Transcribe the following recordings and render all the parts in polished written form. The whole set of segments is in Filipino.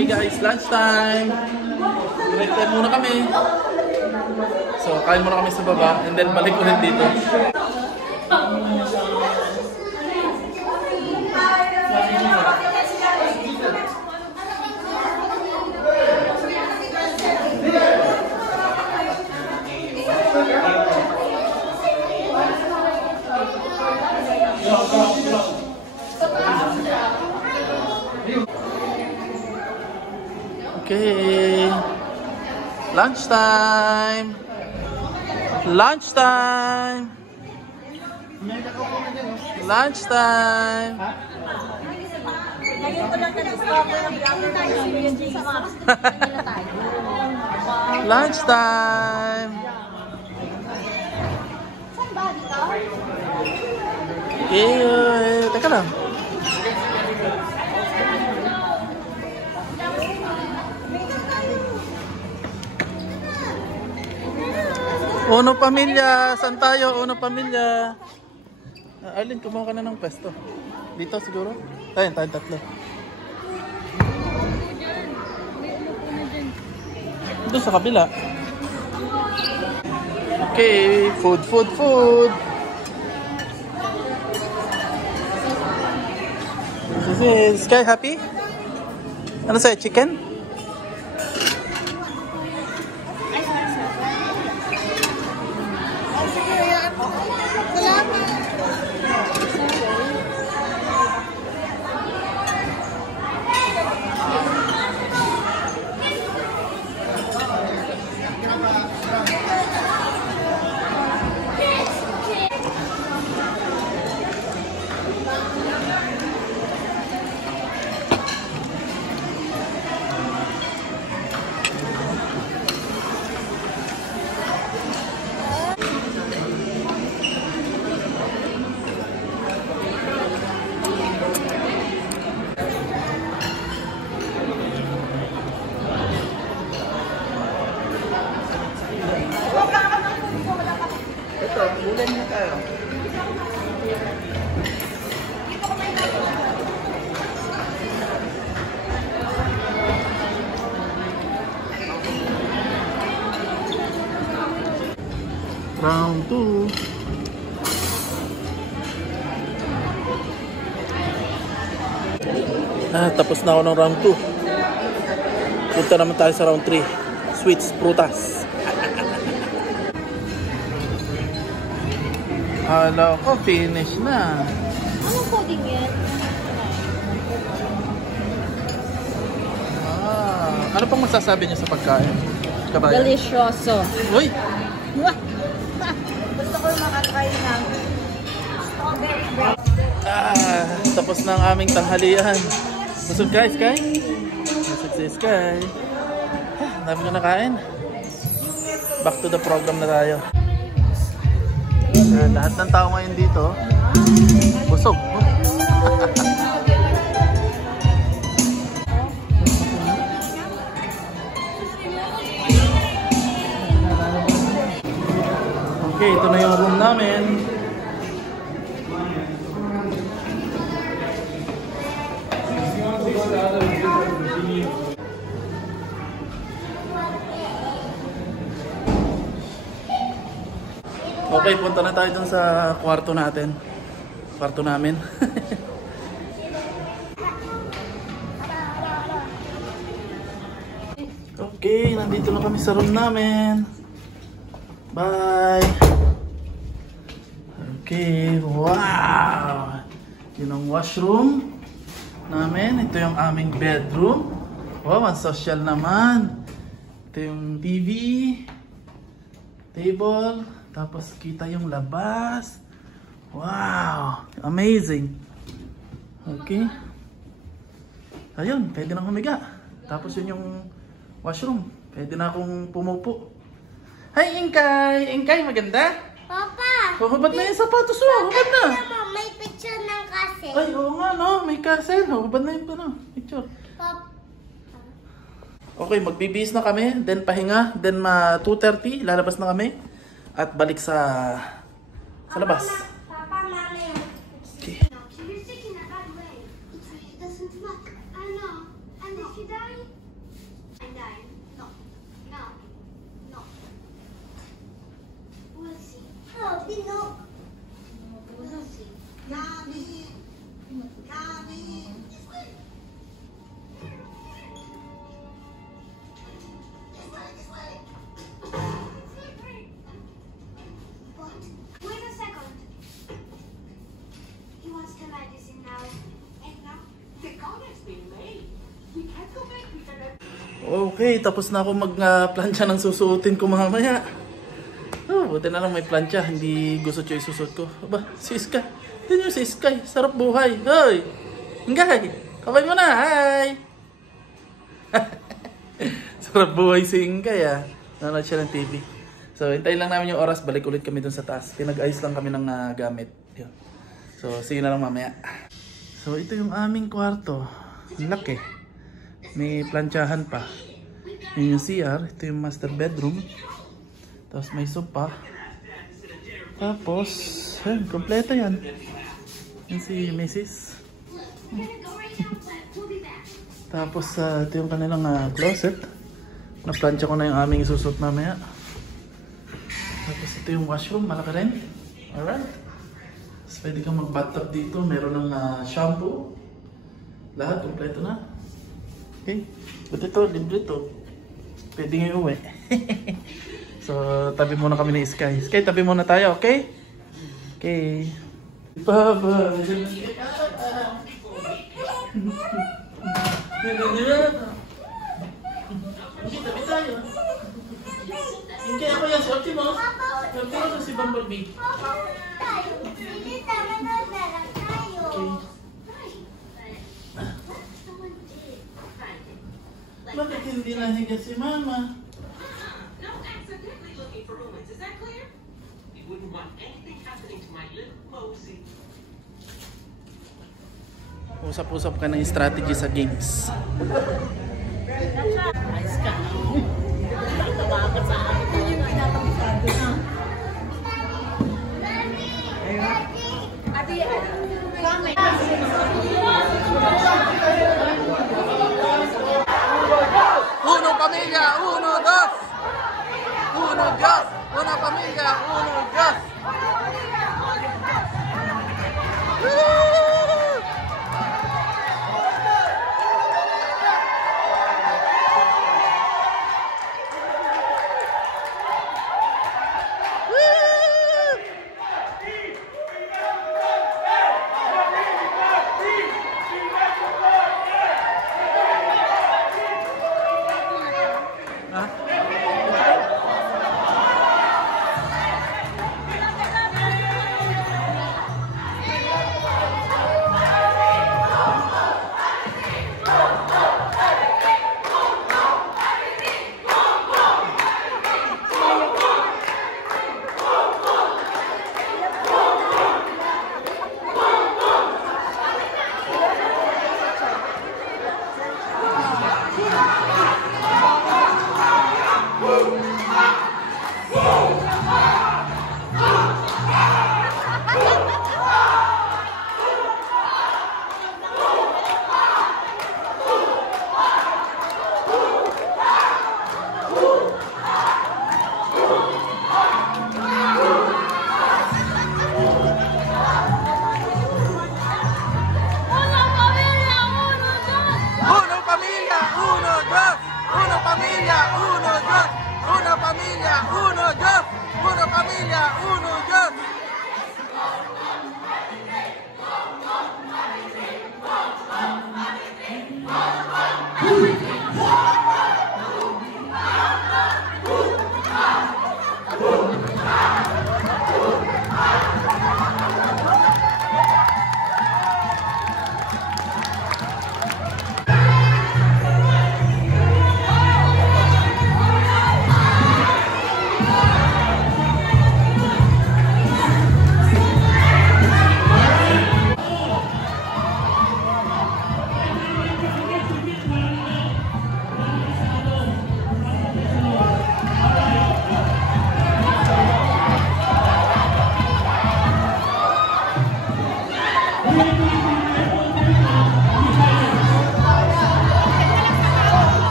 Okay guys, lunch time. Break time muna kami. So, kain muna kami sa baba and then balik ulit dito. Okay, lunchtime. Lunchtime. Lunchtime. Ngayon ko lang na-discover ang vlogger tayo si BNG sa mga kasama tayo. Lunchtime. Saan ba dito? Teka lang. Uno pamilya, saan tayo? Uno pamilya. Arlene, kumuha ka na ng pwesto. Dito siguro? Tayong tatlo. Doon sa kabila. Okay, food. Is Sky happy? Ano sa'yo? Chicken? Bulan na tayo. Round 2. Tapos na ako ng round 2. Punta naman tayo sa round 3. Sweets, prutas. Hala ko, finish na. Anong coding yan? Ano pang masasabi niyo sa pagkain? Kabayan? Delicioso. Uy! Gusto ko makatry ng strawberry bread. Tapos na ang aming tanghalian. Busog guys, Sky? Busog si Sky. Dami ko nakain. Back to the program na tayo. Lahat ng tao ngayon dito busog. Okay, ito na yung room namin. Okay, punta na tayo dun sa kwarto natin. Kwarto namin. Okay, nandito na kami sa room namin. Bye! Okay, wow! Yun ang washroom namin. Ito yung aming bedroom. Wow, ang social naman. Ito yung TV, table, tapos kita yung labas. Wow! Amazing! Okay. Ayun, pwede na humiga. Tapos yun yung washroom. Pwede na akong pumupo. Hi, Inkay! Inkay, maganda? Papa! Hubad na yung sapatos mo. Hubad na. May picture ng castle. Ay, oo nga, no? May castle. Hubad na yung picture. Papa. Okay, magbibihis na kami. Then pahinga. Then 2:30, lalabas na kami. At balik sa labas. Papa, mami. Okay. You're sick in a bad way. It doesn't look. I know. And if you die? I'm dying. No. No. No. We'll see. Oh, no. We'll see. Mommy. Mommy. Wait a second. He wants the medicine now. And now, the call has been made. We can't go back. We cannot. Okay, tapos na ako mag-plancha ng susuotin ko mamaya. Oh, buti na lang may plancha. Hindi gusto siya isusuot ko. Aba, si Sky. Tignan nyo si Sky. Sarap buhay. Hoy! Ingay! Kabay mo na! Hi! Sarap buhay si Ingay ah. Nanonood siya ng TV. So, hintayin lang namin yung oras. Balik ulit kami dun sa taas. Pinag-ayos lang kami ng gamit. Yun. So, sige na lang mamaya. So, ito yung aming kwarto. Ang laki. May planchahan pa. Yun yung CR. Ito yung master bedroom. Tapos may sopa. Tapos, kompleto yan. Yan si Mrs. Tapos, ito yung kanilang closet. Na-plancha ko na yung aming isusot mamaya. Tapos ito yung washroom. Malaki rin. Alright. Tapos pwede kang mag-bathtub dito. Meron ng shampoo. Lahat, kompleto na. Okay. But ito, libre ito. Pwede nga uwi. So, tabi muna kami ni Sky. Sky, tabi muna tayo, okay? Okay. Baba. Tabi tayo. Hindi ako yan, si Optimus. Optimus o si Bumblebee? Hindi tama na lang tayo. Bakit hindi nahiga si Mama? Usap-usap ka ng strategy sa games. Ayos ka. Tawa ka sa akin. Yung pinatapisado na. Ate, kami. Uno pamilya, uno dos. Uno Dios, una pamilya, uno Dios.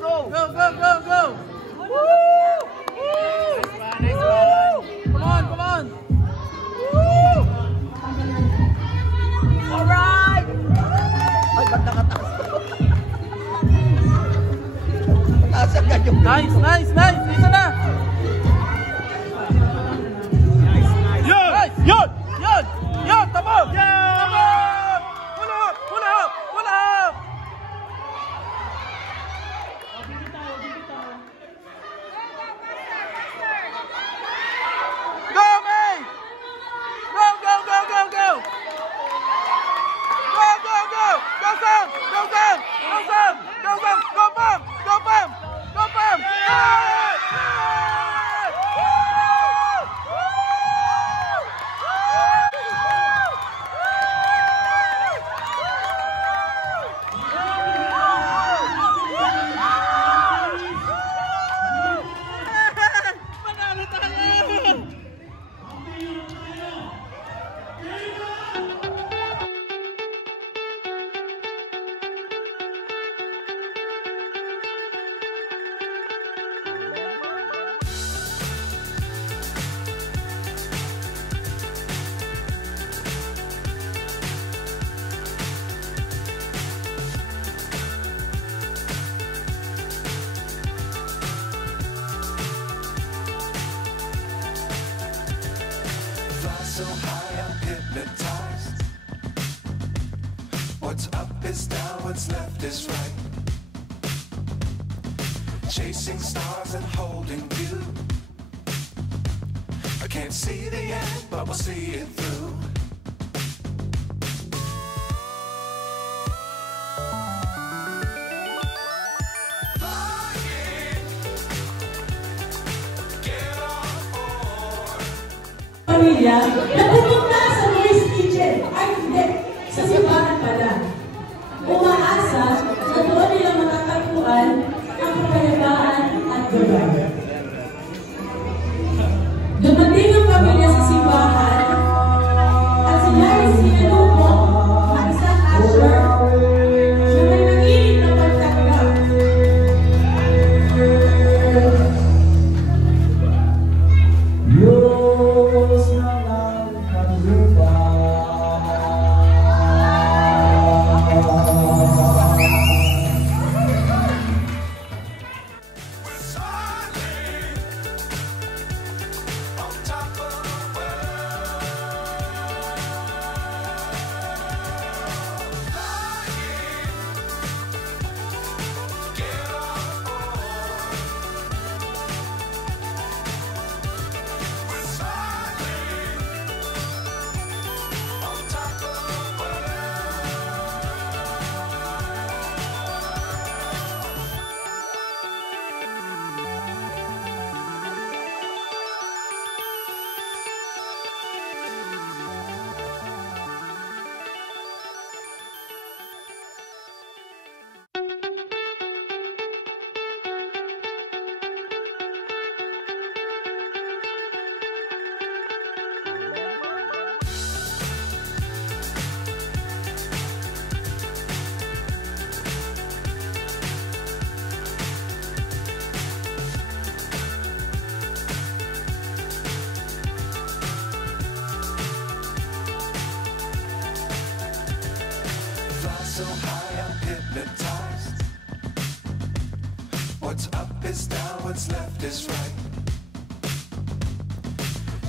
go! Go, go, go, go! Woo! Woo! Nice one. Come on, come on! Woo! Alright! Ay, ba't nakataas? Taas agad yung... Nice, nice, nice! Dito na! Yun! Nice! Yun! Yun! Yun! Tabo! Tabo! Pull up! Pull up! Pull up! Go, May! Go, go, go, go, go! Go, go, go! Go, Sam! Go, Sam! Go, Sam! Go, Sam! Go, Pam! Go, Pam! Go, Pam! Manalo tayo! Fly so high, I'm hypnotized. What's up is down, what's left is right. Chasing stars and holding you. I can't see the end, but we'll see it through. Pamilya na pumunta sa Mary's Kitchen. Ay, hindi. Sa simbahan pala. Umaasa na doon nila matatagpuan ang kapayapaan at gabay. Dumating ang pamilya sa simbahan at sila ay sinubo ang isang usher na may nag-iinit na pagtanggap. We're soaring on top of the world. Flying, get on board. We're soaring on top of the world. Fly so high, I'm hypnotized. What's up is down, what's left is right.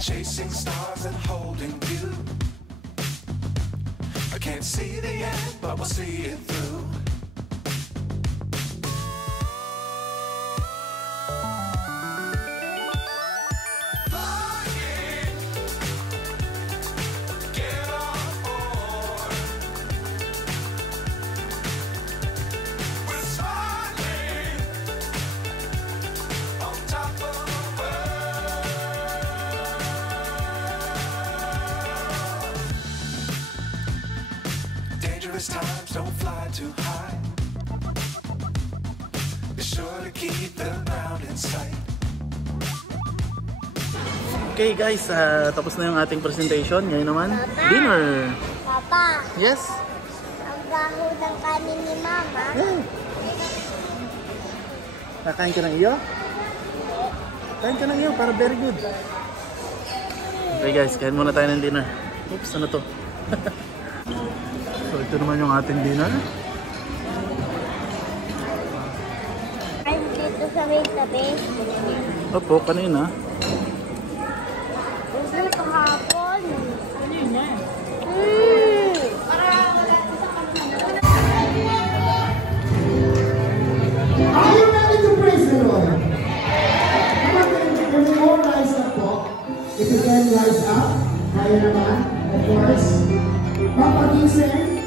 Chasing stars and holding you. I can't see the end, but we'll see it through. Flying, get on board. We're soaring on top of the world. Dangerous times, don't fly too high. Be sure to keep the ground in sight. Okay guys, tapos na yung ating presentation. Ngayon naman, Papa. dinner. Papa, Yes? ang baho ng kanin ni Mama. Kakain ka ng iyo? Kain ka ng iyo para very good. Okay guys, kain muna tayo ng dinner. Oops, ano to? So ito naman yung ating dinner. I'm dito sa may tabi. Opo, kanina. Gusto kahapon. Are you ready to praise the Lord? When you all rise up po, if you can rise up, kaya naman, of course, papagising,